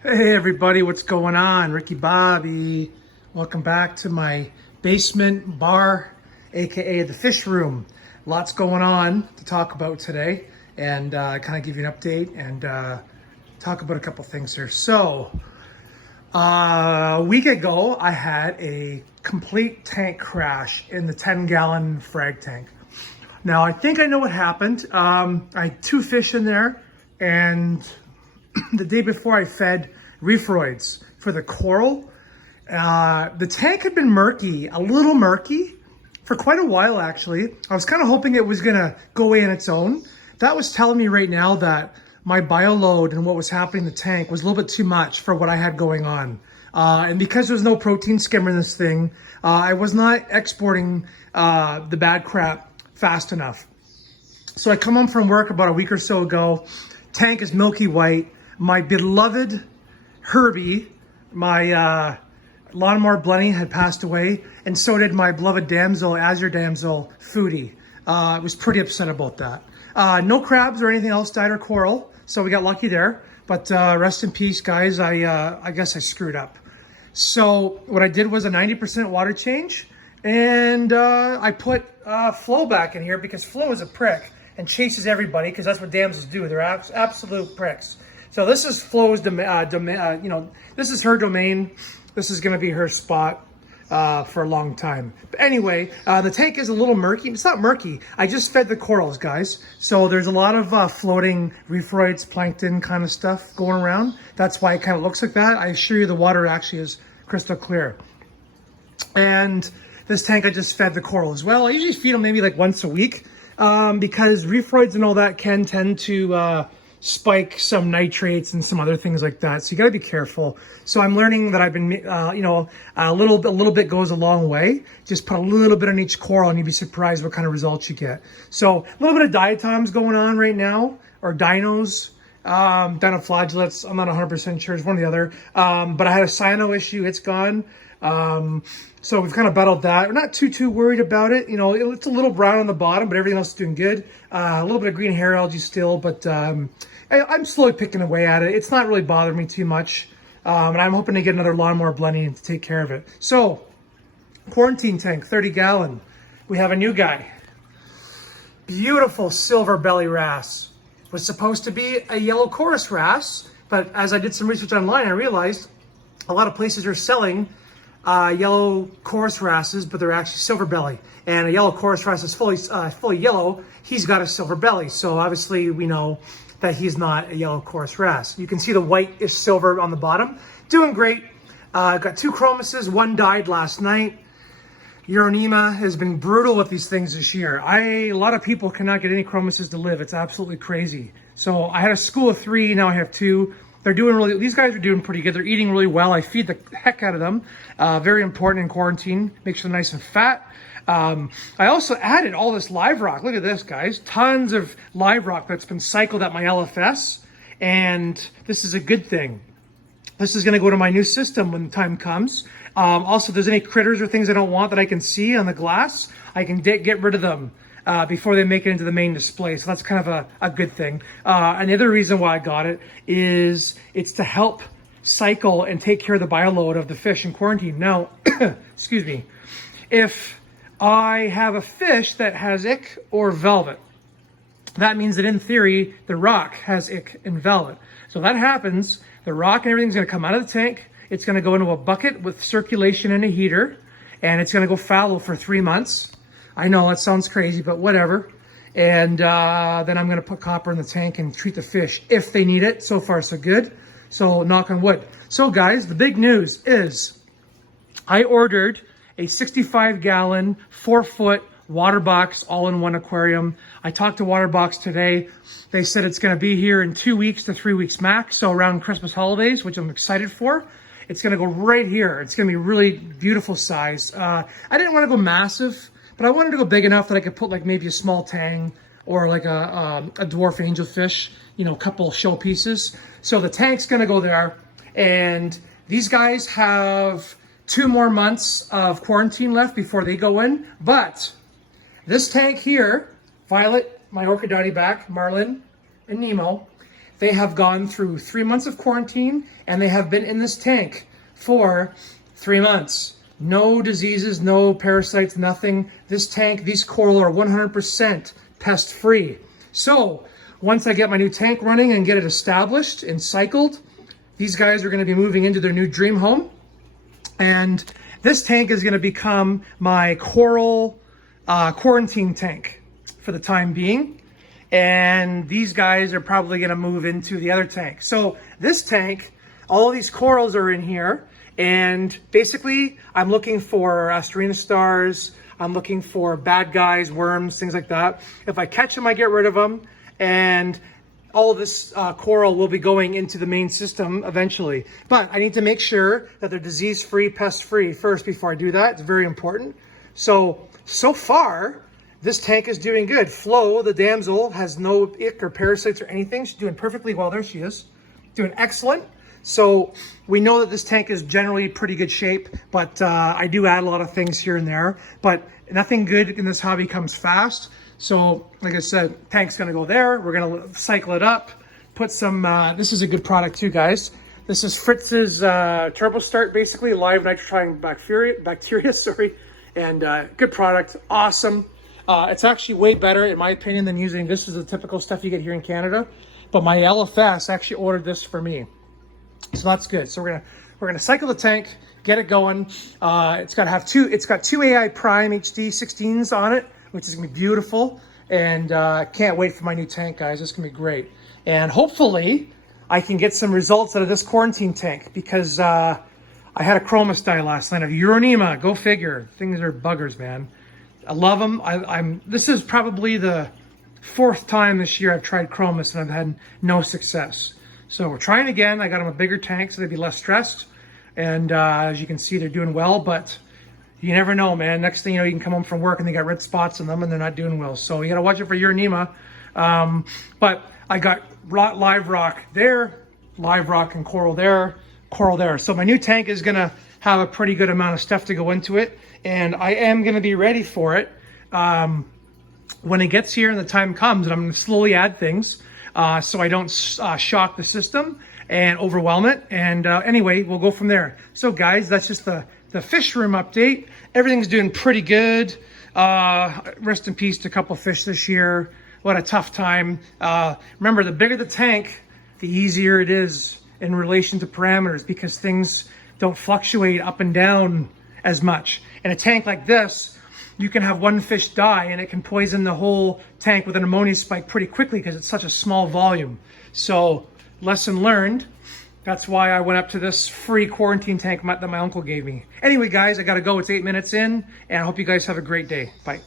Hey everybody, what's going on? Ricky Bobby. Welcome back to my basement bar, aka the fish room. Lots going on to talk about today and kind of give you an update and talk about a couple things here. So, a week ago, I had a complete tank crash in the 10-gallon frag tank. Now, I think I know what happened. I had two fish in there, and the day before I fed reefroids for the coral. The tank had been a little murky for quite a while actually. I was kind of hoping it was gonna go away on its own. That was telling me right now that my bioload and what was happening in the tank was a little bit too much for what I had going on. And because there's no protein skimmer in this thing, I was not exporting the bad crap fast enough. So I come home from work about a week or so ago. Tank is milky white. My beloved Herbie, my lawnmower Blenny, had passed away, and so did my beloved damsel, Azure damsel, Foodie. I was pretty upset about that. No crabs or anything else died or coral, so we got lucky there. But rest in peace, guys. I guess I screwed up. So what I did was a 90% water change, and I put Flo back in here because Flo is a prick and chases everybody because that's what damsels do. They're absolute pricks. So this is Flo's domain, this is her domain. This is gonna be her spot for a long time. But anyway, the tank is a little murky. It's not murky. I just fed the corals, guys. So there's a lot of floating reefroids, plankton kind of stuff going around. That's why it kind of looks like that. I assure you the water actually is crystal clear. And this tank, I just fed the coral as well. I usually feed them maybe like once a week because reefroids and all that can tend to spike some nitrates and some other things like that. So you got to be careful. So I'm learning that I've been, a little bit goes a long way. Just put a little bit on each coral and you'd be surprised what kind of results you get. So a little bit of diatoms going on right now, or dinos, dinoflagellates. I'm not 100% sure. It's one or the other. But I had a cyano issue. It's gone. So we've kind of battled that. We're not too worried about it. It's a little brown on the bottom, but everything else is doing good. A little bit of green hair algae still, but I'm slowly picking away at it. It's not really bothering me too much. And I'm hoping to get another lawnmower blending to take care of it. So, quarantine tank, 30-gallon. We have a new guy. Beautiful silver belly wrasse. Was supposed to be a yellow chorus wrasse, but as I did some research online, I realized a lot of places are selling yellow chorus wrasses, but they're actually silver belly. And a yellow chorus wrasse is fully yellow. He's got a silver belly. So obviously we know that he's not a yellow chorus wrasse. You can see the white-ish silver on the bottom. Doing great. Got two chromuses. One died last night. Uronema has been brutal with these things this year. A lot of people cannot get any chromuses to live. It's absolutely crazy. So I had a school of 3, now I have 2. These guys are doing pretty good. They're eating really well. I feed the heck out of them. Very important in quarantine. Makes them nice and fat. I also added all this live rock. Look at this, guys. Tons of live rock that's been cycled at my LFS. And this is a good thing. This is going to go to my new system when the time comes. Also, if there's any critters or things I don't want that I can see on the glass, I can get rid of them before they make it into the main display. So that's kind of a good thing. And the other reason why I got it is it's to help cycle and take care of the bioload of the fish in quarantine. Now, excuse me, if I have a fish that has ick or velvet, that means that in theory, the rock has ick and velvet. So if that happens, the rock and everything's gonna come out of the tank. It's gonna go into a bucket with circulation and a heater, and it's gonna go fallow for 3 months. I know that sounds crazy, but whatever. And then I'm gonna put copper in the tank and treat the fish if they need it. So far, so good. So knock on wood. So guys, the big news is I ordered a 65-gallon, 4-foot water box all-in-one aquarium. I talked to Waterbox today. They said it's gonna be here in 2 weeks to 3 weeks max. So around Christmas holidays, which I'm excited for. It's gonna go right here. It's gonna be really beautiful size. I didn't wanna go massive, but I wanted to go big enough that I could put like maybe a small tang or like a dwarf angelfish, a couple showpieces. So the tank's gonna go there, and these guys have 2 more months of quarantine left before they go in. But this tank here, Violet, my orchidoddy back, Marlin, and Nemo, they have gone through 3 months of quarantine and they have been in this tank for 3 months. No diseases, no parasites, nothing. This tank, these coral are 100% pest free. So once I get my new tank running and get it established and cycled, these guys are going to be moving into their new dream home. And this tank is going to become my coral quarantine tank for the time being. And these guys are probably going to move into the other tank. So this tank, all of these corals are in here. And basically, I'm looking for Asterina stars. I'm looking for bad guys, worms, things like that. If I catch them, I get rid of them. And all of this coral will be going into the main system eventually. But I need to make sure that they're disease-free, pest-free first before I do that. It's very important. So far, this tank is doing good. Flo, the damsel, has no ick or parasites or anything. She's doing perfectly well. There she is. Doing excellent. So we know that this tank is generally pretty good shape, but I do add a lot of things here and there. But nothing good in this hobby comes fast. So like I said, tank's gonna go there. We're gonna cycle it up, put some, this is a good product too, guys. This is Fritz's Turbo Start, basically, live nitrotying bacteria, sorry. And good product, awesome. It's actually way better, in my opinion, than using, this is the typical stuff you get here in Canada. But my LFS actually ordered this for me. So that's good. So we're gonna cycle the tank, get it going. It's got two AI Prime HD 16s on it, which is gonna be beautiful. And can't wait for my new tank, guys. It's gonna be great. And hopefully I can get some results out of this quarantine tank, because I had a chromis die last night of Uronema. Go figure. Things are buggers, man. I love them. This is probably the 4th time this year I've tried chromis and I've had no success. So we're trying again. I got them a bigger tank so they'd be less stressed. And as you can see, they're doing well, but you never know, man. Next thing you know, you can come home from work and they got red spots on them and they're not doing well. So you gotta watch it for Uronema. But I got live rock there, live rock and coral there, coral there. So my new tank is gonna have a pretty good amount of stuff to go into it. And I am gonna be ready for it when it gets here and the time comes, and I'm gonna slowly add things. So I don't shock the system and overwhelm it. And anyway, we'll go from there. So guys, that's just the fish room update. Everything's doing pretty good. Rest in peace to a couple fish this year. What a tough time. Remember, the bigger the tank, the easier it is in relation to parameters, because things don't fluctuate up and down as much. In a tank like this, you can have one fish die and it can poison the whole tank with an ammonia spike pretty quickly because it's such a small volume. So lesson learned. That's why I went up to this free quarantine tank that my uncle gave me. Anyway, guys, I got to go. It's 8 minutes in, and I hope you guys have a great day. Bye.